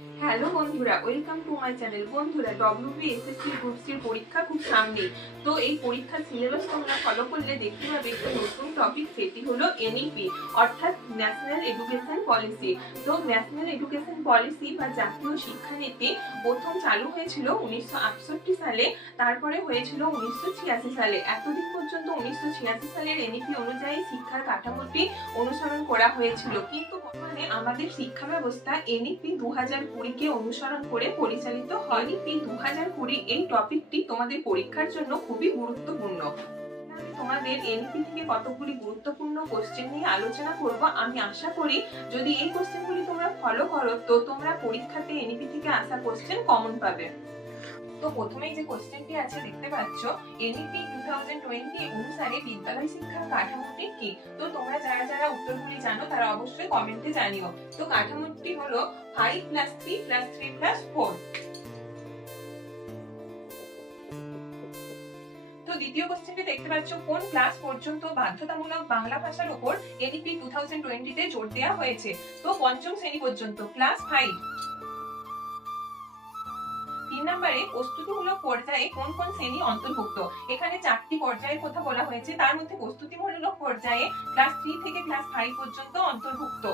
Hello বন্ধুরা, welcome to my channel. বন্ধুরা, WBSSC group সির পরীক্ষা খুব সামনে। তো এই পরীক্ষার সিলেবাস তোমরা ফলো করলে দেখতে পাবে একটা নতুন টপিক, সেটি হলো এনইপি অর্থাৎ ন্যাশনাল এডুকেশন পলিসি। তো ন্যাশনাল এডুকেশন পলিসি বা জাতীয় শিক্ষানীতি প্রথম চালু হয়েছিল 1968 সালে, তারপরে হয়েছিল 1986 সালে। এতদিন পর্যন্ত 1986 সালের এনইপি অনুযায়ী শিক্ষার কাঠামোটি অনুসরণ করা হয়েছিল, কিন্তু বর্তমানে আমাদের শিক্ষা ব্যবস্থা এনইপি 2020 কে অনুসরণ করে পরিচালিত হয়। এনইপি 2020 এই টপিকটি তোমাদের পরীক্ষার জন্য খুবই গুরুত্বপূর্ণ। তোমাদের এনইপি থেকে কতগুলি গুরুত্বপূর্ণ কোশ্চেন নিয়ে আলোচনা করব। আমি আশা করি যদি এই কোশ্চেনগুলি তোমরা ফলো করো তো তোমরা পরীক্ষাতে এনইপি থেকে আসা কোশ্চেন কমন পাবে। তো প্রথমেই যে কোশ্চেনটি আছে দেখতে পাচ্ছ, এনইপি 2020 অনুসারে বিদ্যালয় শিক্ষার কাঠামোটি কি? তো তোমরা যারা যারা উত্তরগুলি জানো তারা অবশ্যই কমেন্টে জানিও। তো কাঠামোটি হলো 5+3+3+4। তো দ্বিতীয় কোশ্চেনটি দেখতে পাচ্ছ, কোন ক্লাস পর্যন্ত বাধ্যতামূলক বাংলা ভাষার উপর এনইপি 2020 তে জোর দেওয়া হয়েছে? তো পঞ্চম শ্রেণী পর্যন্ত, ক্লাস 5। 3 নম্বরে, প্রস্তুতিমূলক পর্যায়ে কোন কোন শ্রেণী অন্তর্ভুক্ত? এখানে 4টি পর্যায়ের কথা বলা হয়েছে, তার মধ্যে প্রস্তুতিমূলক পর্যায়ে ক্লাস 3 থেকে ক্লাস 5 পর্যন্ত অন্তর্ভুক্ত।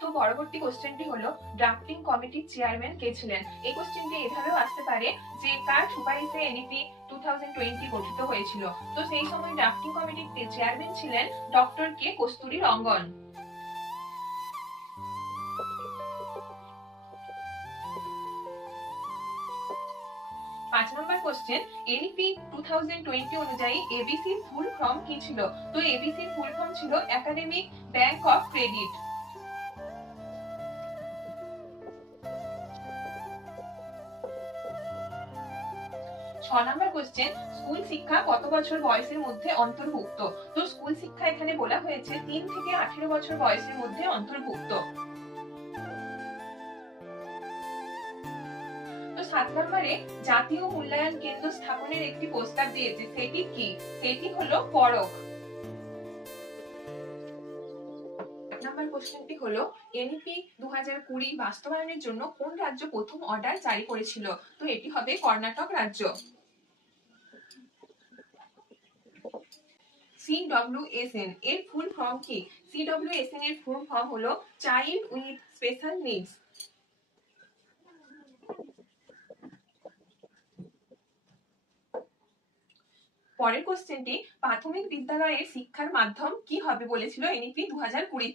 তো পরবর্তী কোশ্চেনটি হলো, ড্রাফটিং কমিটির চেয়ারম্যান কে ছিলেন? এই কোশ্চেনটি এভাবেও আসতে পারে যে কার সুপারিশে এনইপি 2020 গঠিত হয়েছিল? তো সেই সময় ড্রাফটিং কমিটির চেয়ারম্যান ছিলেন ডক্টর কে কস্তুরী রঙ্গন। 5 নম্বর কোশ্চেন, এনইপি 2020 অনুযায়ী এবিসির ফুল ফর্ম কি ছিল? তো এবিসির ফুল ফর্ম ছিল academic bank of credit. 6 number question, school শিক্ষা কত বছর বয়সের মধ্যে অন্তর্ভুক্ত? তো স্কুল শিক্ষা এখানে বলা হয়েছে 3 থেকে 18 বছর বয়সের মধ্যে অন্তর্ভুক্ত। তো 7 নম্বরে, জাতীয় মূল্যায়ন কেন্দ্র স্থাপনের একটি প্রস্তাব দিয়েছে, সেটি কি? সেটি হলো পরখ। 8 নম্বর কোশ্চেনটি হলো, এনইপি 2020 বাস্তবায়নের জন্য কোন রাজ্য প্রথম অর্ডার জারি করেছিল? তো এটি হবে কর্ণাটক রাজ্য। CWSN এর ফুল ফর্ম কি? CWSN এর ফুল ফর্ম হলো চাইল্ড উইথ স্পেশাল নিডস। পরের কোশ্চেনটি, প্রাথমিক বিদ্যালয়ের শিক্ষার মাধ্যম কি হবে বলেছিল এনইপি 2020 তে?